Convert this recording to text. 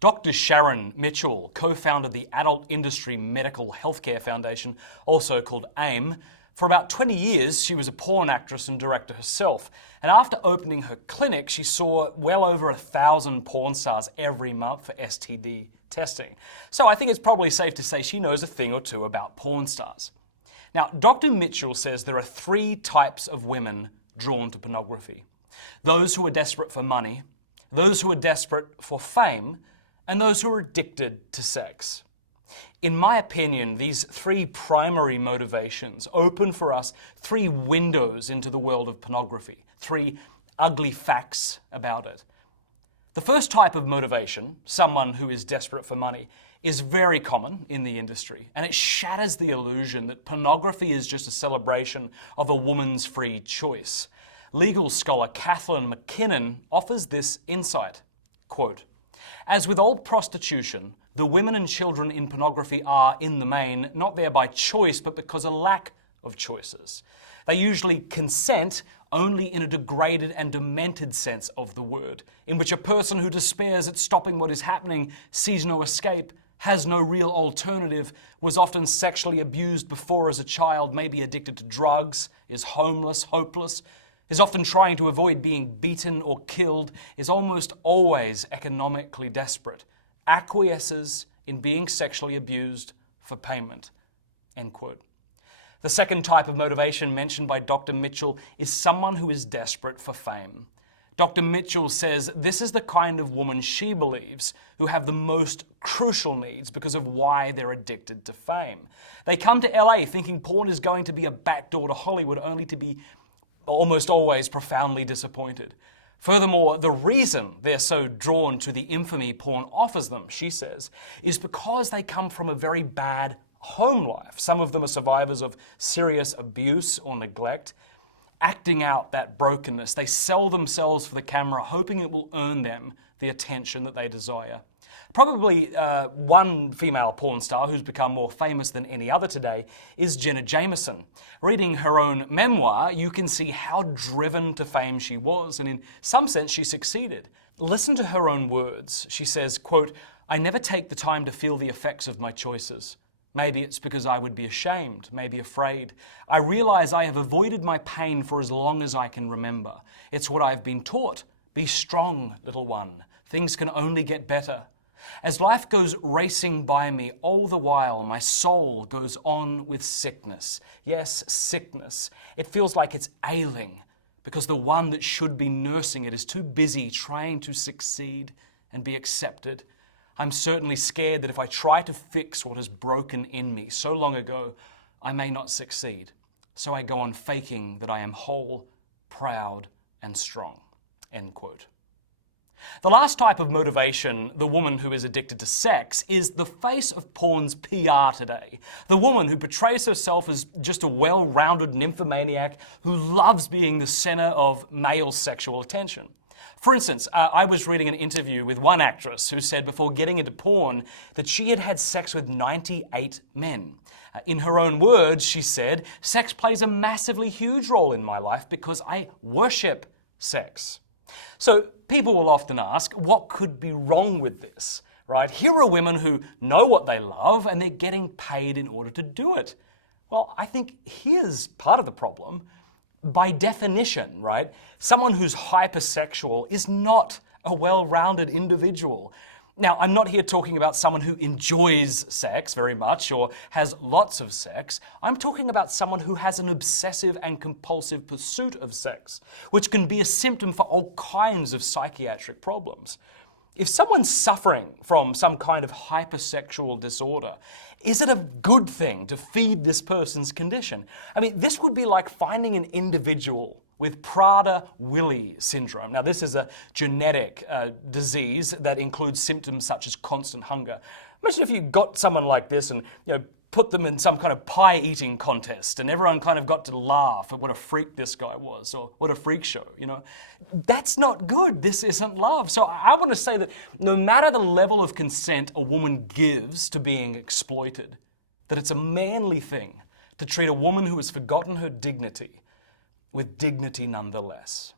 Dr. Sharon Mitchell co-founded the Adult Industry Medical Healthcare Foundation, also called AIM. For about 20 years, she was a porn actress and director herself. And after opening her clinic, she saw well over 1,000 porn stars every month for STD testing. So I think it's probably safe to say she knows a thing or two about porn stars. Now, Dr. Mitchell says there are 3 types of women drawn to pornography. Those who are desperate for money, those who are desperate for fame, and those who are addicted to sex. In my opinion, these 3 primary motivations open for us 3 windows into the world of pornography, 3 ugly facts about it. The first type of motivation, someone who is desperate for money, is very common in the industry, and it shatters the illusion that pornography is just a celebration of a woman's free choice. Legal scholar Kathleen McKinnon offers this insight. Quote, "As with all prostitution, the women and children in pornography are, in the main, not there by choice, but because of lack of choices. They usually consent only in a degraded and demented sense of the word, in which a person who despairs at stopping what is happening, sees no escape, has no real alternative, was often sexually abused before as a child, may be addicted to drugs, is homeless, hopeless, is often trying to avoid being beaten or killed, is almost always economically desperate, acquiesces in being sexually abused for payment." End quote. The second type of motivation mentioned by Dr. Mitchell is someone who is desperate for fame. Dr. Mitchell says this is the kind of woman she believes who have the most crucial needs because of why they're addicted to fame. They come to LA thinking porn is going to be a backdoor to Hollywood, only to be almost always profoundly disappointed. Furthermore, the reason they're so drawn to the infamy porn offers them, she says, is because they come from a very bad home life. Some of them are survivors of serious abuse or neglect. Acting out that brokenness, they sell themselves for the camera, hoping it will earn them the attention that they desire. Probably one female porn star who's become more famous than any other today is Jenna Jameson. Reading her own memoir, you can see how driven to fame she was, and in some sense she succeeded. Listen to her own words. She says, quote, "I never take the time to feel the effects of my choices. Maybe it's because I would be ashamed, maybe afraid. I realize I have avoided my pain for as long as I can remember. It's what I've been taught. Be strong, little one. Things can only get better. As life goes racing by me, all the while my soul goes on with sickness. Yes, sickness. It feels like it's ailing because the one that should be nursing it is too busy trying to succeed and be accepted. I'm certainly scared that if I try to fix what is broken in me so long ago, I may not succeed. So I go on faking that I am whole, proud, and strong." End quote. The last type of motivation, the woman who is addicted to sex, is the face of porn's PR today. The woman who portrays herself as just a well-rounded nymphomaniac who loves being the center of male sexual attention. For instance, I was reading an interview with one actress who said before getting into porn that she had had sex with 98 men. In her own words, she said, "Sex plays a massively huge role in my life because I worship sex." So people will often ask, what could be wrong with this, right? Here are women who know what they love and they're getting paid in order to do it. Well, I think here's part of the problem. By definition, right, someone who's hypersexual is not a well-rounded individual. Now, I'm not here talking about someone who enjoys sex very much or has lots of sex. I'm talking about someone who has an obsessive and compulsive pursuit of sex, which can be a symptom for all kinds of psychiatric problems. If someone's suffering from some kind of hypersexual disorder, is it a good thing to feed this person's condition? I mean, this would be like finding an individual with Prader-Willi syndrome. Now, this is a genetic disease that includes symptoms such as constant hunger. Imagine if you got someone like this and put them in some kind of pie-eating contest and everyone kind of got to laugh at what a freak this guy was or what a freak show, That's not good. This isn't love. So I want to say that no matter the level of consent a woman gives to being exploited, that it's a manly thing to treat a woman who has forgotten her dignity with dignity nonetheless.